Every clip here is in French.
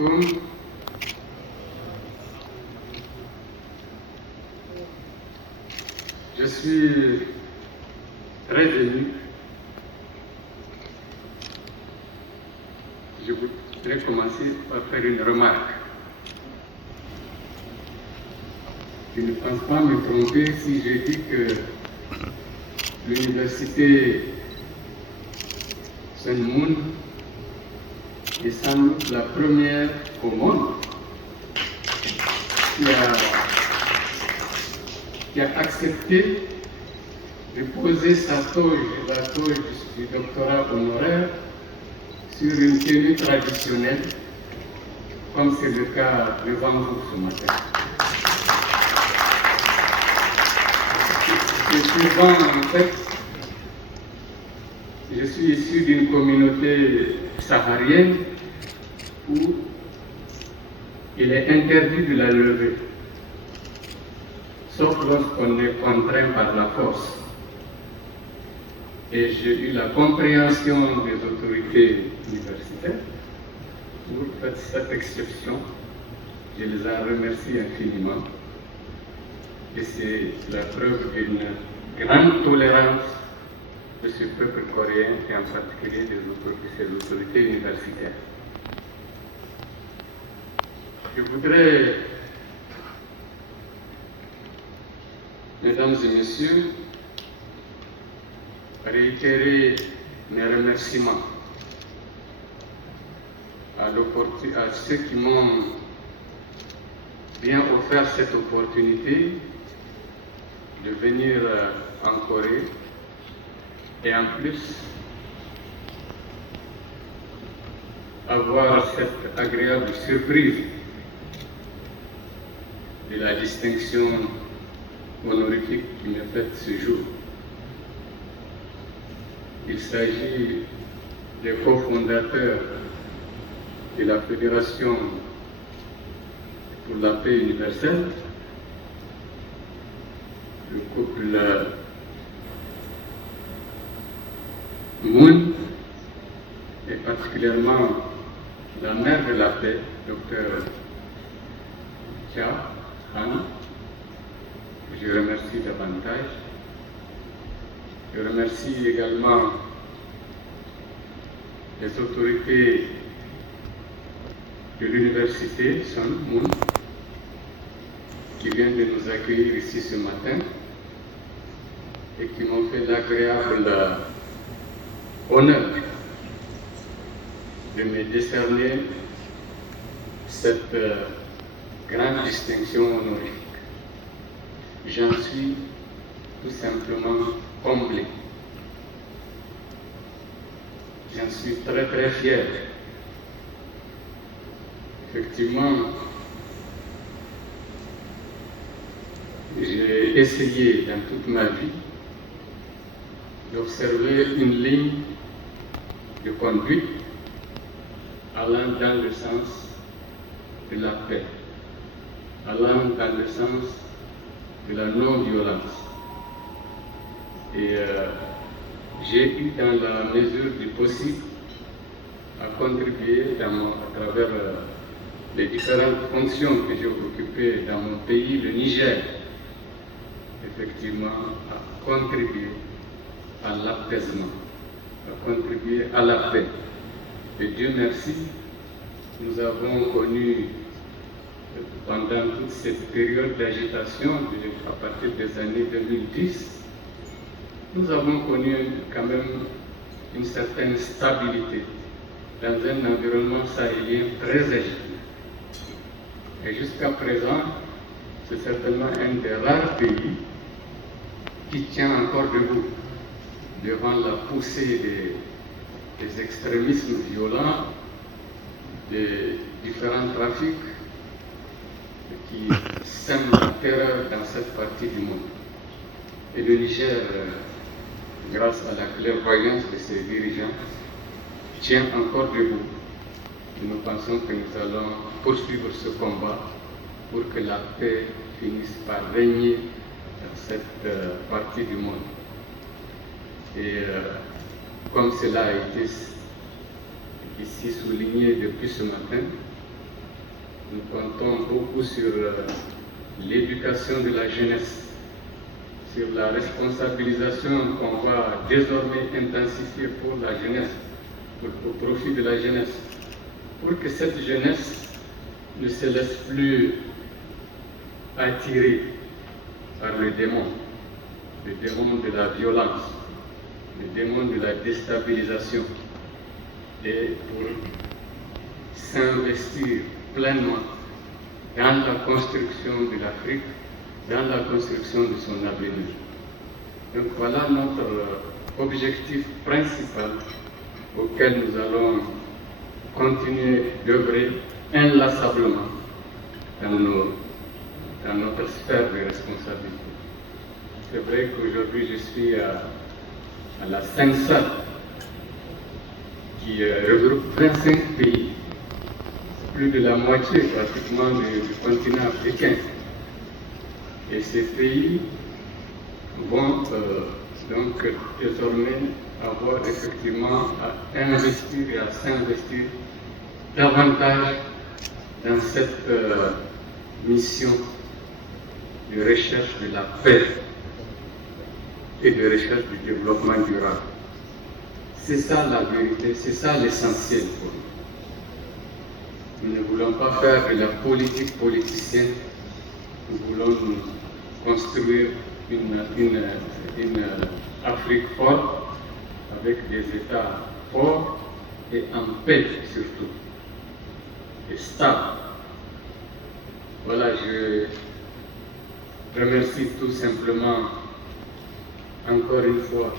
alaikum. Je suis très ému. Je voudrais commencer par faire une remarque. Je ne pense pas me tromper si je dis que l'université Sun Moon est sans doute la première au monde qui a accepté de poser sa toge, la toge du doctorat honoraire, sur une tenue traditionnelle, comme c'est le cas devant vous ce matin. C'est souvent, en fait, je suis issu d'une communauté saharienne où il est interdit de la lever, sauf lorsqu'on est contraint par la force. Et j'ai eu la compréhension des autorités universitaires pour cette exception. Je les en remercie infiniment. Et c'est la preuve d'une grande tolérance de ce peuple coréen et en particulier de ses autorités universitaires. Je voudrais, mesdames et messieurs, réitérer mes remerciements à ceux qui m'ont bien offert cette opportunité de venir en Corée et en plus avoir cette agréable surprise de la distinction honorifique qui m'est faite ce jour. Il s'agit des cofondateurs de la Fédération pour la paix universelle, le couple Moon, et particulièrement la mère de la paix, Dr Cha Han, que je remercie davantage. Je remercie également les autorités de l'université Sun Moon qui viennent de nous accueillir ici ce matin et qui m'ont fait l'agréable honneur de me décerner cette grande distinction honorifique. J'en suis tout simplement comblé. J'en suis très très fier. Effectivement, j'ai essayé dans toute ma vie d'observer une ligne de conduite allant dans le sens de la paix, allant dans le sens de la non-violence. Et j'ai eu dans la mesure du possible à contribuer à travers les différentes fonctions que j'ai occupées dans mon pays, le Niger, effectivement à contribuer à l'apaisement, à contribuer à la paix. Et Dieu merci, nous avons connu pendant toute cette période d'agitation, à partir des années 2010, nous avons connu quand même une certaine stabilité dans un environnement sahélien très agité. Et jusqu'à présent, c'est certainement un des rares pays qui tient encore debout devant la poussée des extrémismes violents, des différents trafics qui sèment la terreur dans cette partie du monde. Et le Niger, grâce à la clairvoyance de ses dirigeants, tient encore debout. Et nous pensons que nous allons poursuivre ce combat pour que la paix finisse par régner dans cette partie du monde. Et comme cela a été ici souligné depuis ce matin, Nous comptons beaucoup sur l'éducation de la jeunesse, sur la responsabilisation qu'on va désormais intensifier pour la jeunesse, au profit de la jeunesse, pour que cette jeunesse ne se laisse plus attirer par le démon de la violence, le démon de la déstabilisation, et pour s'investir pleinement dans la construction de l'Afrique, dans la construction de son avenir. Donc voilà notre objectif principal auquel nous allons continuer d'œuvrer inlassablement dans notre sphère de responsabilité. C'est vrai qu'aujourd'hui je suis à la CENSAT qui regroupe 25 pays, plus de la moitié pratiquement du continent africain. Et ces pays vont donc désormais avoir effectivement à investir et à s'investir davantage dans cette mission de recherche de la paix et de recherche du développement durable. C'est ça la vérité, c'est ça l'essentiel pour nous. Nous ne voulons pas faire de la politique politicienne, nous voulons construire une Afrique forte, avec des États forts et en paix surtout, et stable. Voilà, je remercie tout simplement encore une fois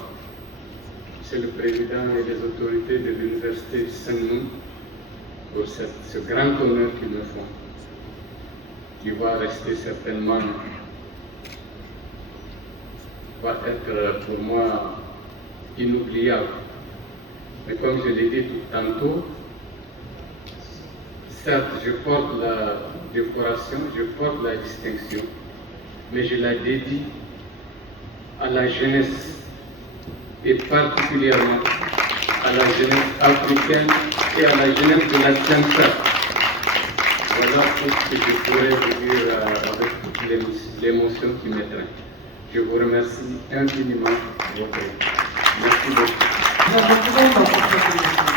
Monsieur le Président et les autorités de l'Université Saint-Louis pour ce grand honneur qu'ils me font, qui va rester certainement, va être pour moi inoubliable. Mais comme je l'ai dit tout tantôt, certes, je porte la décoration, je porte la distinction, mais je la dédie à la jeunesse, et particulièrement à la jeunesse africaine et à la jeunesse de la CENSAT. Voilà tout ce que je pourrais vous dire avec toute l'émotion qui m'étreint. Je vous remercie infiniment de votre aide. Merci beaucoup.